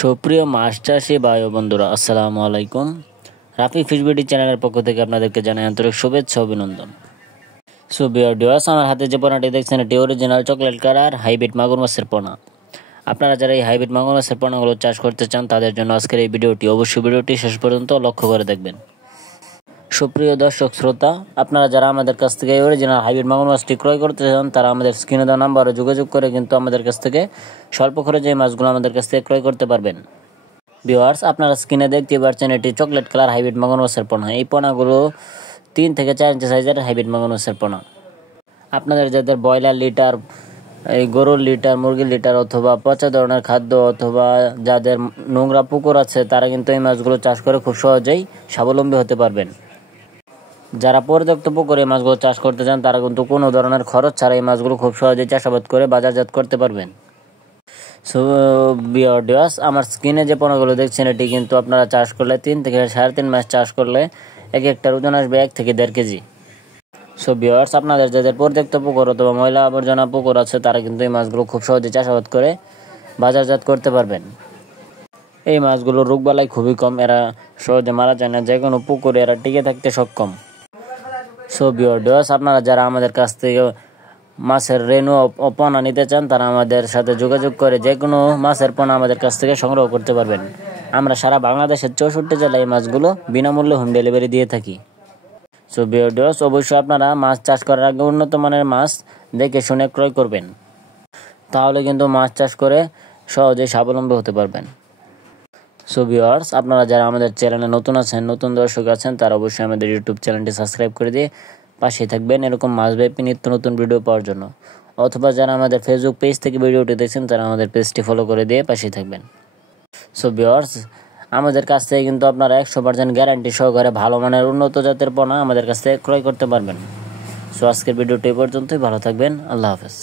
সুপ্রিয় মাছ চাষি ভাই ও বন্ধুরা, আসসালামু আলাইকুম। রাফি ফিশ বিডি চ্যানেলের পক্ষ থেকে আপনাদেরকে জানাই আন্তরিক শুভেচ্ছা অভিনন্দন। সো ভিউয়ার্স, আমার হাতে যে পোনাটি দেখছেন এটি অরিজিনাল চকলেট কালার হাইব্রিড মাগুর মাছের পোনা। আপনারা যারা এই হাইব্রিড মাগুর মাছের পোনাগুলো চাষ করতে চান তাদের জন্য আজকের এই ভিডিওটি অবশ্যই ভিডিওটি শেষ পর্যন্ত লক্ষ্য করে দেখবেন। সুপ্রিয় দর্শক শ্রোতা, আপনারা যারা আমাদের কাছ থেকে অরিজিনাল হাইব্রিড মাগুর মাছটি ক্রয় করতে চান তারা আমাদের স্ক্রিনে দেওয়া নাম্বারে যোগাযোগ করে কিন্তু আমাদের কাছ থেকে স্বল্প খরচে এই মাছগুলো আমাদের কাছ থেকে ক্রয় করতে পারবেন। ভিউয়ার্স, আপনারা স্ক্রিনে দেখতে পাচ্ছেন এটি চকলেট কালার হাইব্রিড মাগুর মাছের পোনা। এই পোনাগুলো 3 থেকে 4 ইঞ্চি সাইজের হাইব্রিড মাগুর মাছের পোনা। আপনাদের যাদের ব্রয়লার লিটার, এই গরুর লিটার, মুরগির লিটার অথবা পচা ধরনের খাদ্য অথবা যাদের নোংরা পুকুর আছে তারা কিন্তু এই মাছগুলো চাষ করে খুব সহজেই স্বাবলম্বী হতে পারবেন। যারা পরিত্যক্ত পুকুরে এই মাছগুলো চাষ করতে চান তারা কিন্তু কোনো ধরনের খরচ ছাড়া এই মাছগুলো খুব সহজেই চাষাবাদ করে বাজারজাত করতে পারবেন। সো ভিউয়ার্স, আমার স্ক্রিনে যে পোনাগুলো দেখছেন এটি কিন্তু আপনারা চাষ করলে 3 থেকে 3.5 মাস চাষ করলে এক একটার ওজন আসবে 1 থেকে 1.5 কেজি। সো ভিউয়ার্স, আপনাদের যাদের পরিত্যক্ত পুকুর অথবা ময়লা আবর্জনা পুকুর আছে তারা কিন্তু এই মাছগুলো খুব সহজে চাষাবাদ করে বাজারজাত করতে পারবেন। এই মাছগুলোর রোগবালাই খুবই কম, এরা সহজে মারা যায় না, যে কোনো পুকুরে এরা টিকে থাকতে সক্ষম। সো ভিউয়ার্স, আপনারা যারা আমাদের কাছ থেকে মাছের রেনু ও পোনা নিতে চান তারা আমাদের সাথে যোগাযোগ করে যে কোনো মাছের পোনা আমাদের কাছ থেকে সংগ্রহ করতে পারবেন। আমরা সারা বাংলাদেশের 64 জেলায় এই মাছগুলো বিনামূল্যে হোম ডেলিভারি দিয়ে থাকি। সো ভিউয়ার্স, অবশ্যই আপনারা মাছ চাষ করার আগে উন্নত মানের মাছ দেখে শুনে ক্রয় করবেন, তাহলে কিন্তু মাছ চাষ করে সহজেই স্বাবলম্বী হতে পারবেন। সো ভিউয়ার্স, আপনারা যারা আমাদের চ্যানেলে নতুন আছেন, নতুন দর্শক আছেন, তারা অবশ্যই আমাদের ইউটিউব চ্যানেলটি সাবস্ক্রাইব করে দিয়ে পাশে থাকবেন এরকম মাছব্যাপী নিত্য নতুন ভিডিও পাওয়ার জন্য। অথবা যারা আমাদের ফেসবুক পেজ থেকে ভিডিওটি দেখছেন তারা আমাদের পেজটি ফলো করে দিয়ে পাশে থাকবেন। সো ভিউয়ার্স, আমাদের কাছ থেকে কিন্তু আপনারা 100% গ্যারান্টি সহকারে ভালো মানের উন্নত জাতের পোনা আমাদের কাছ থেকে ক্রয় করতে পারবেন। সো আজকের ভিডিওটি এই পর্যন্তই। ভালো থাকবেন। আল্লাহ হাফেজ।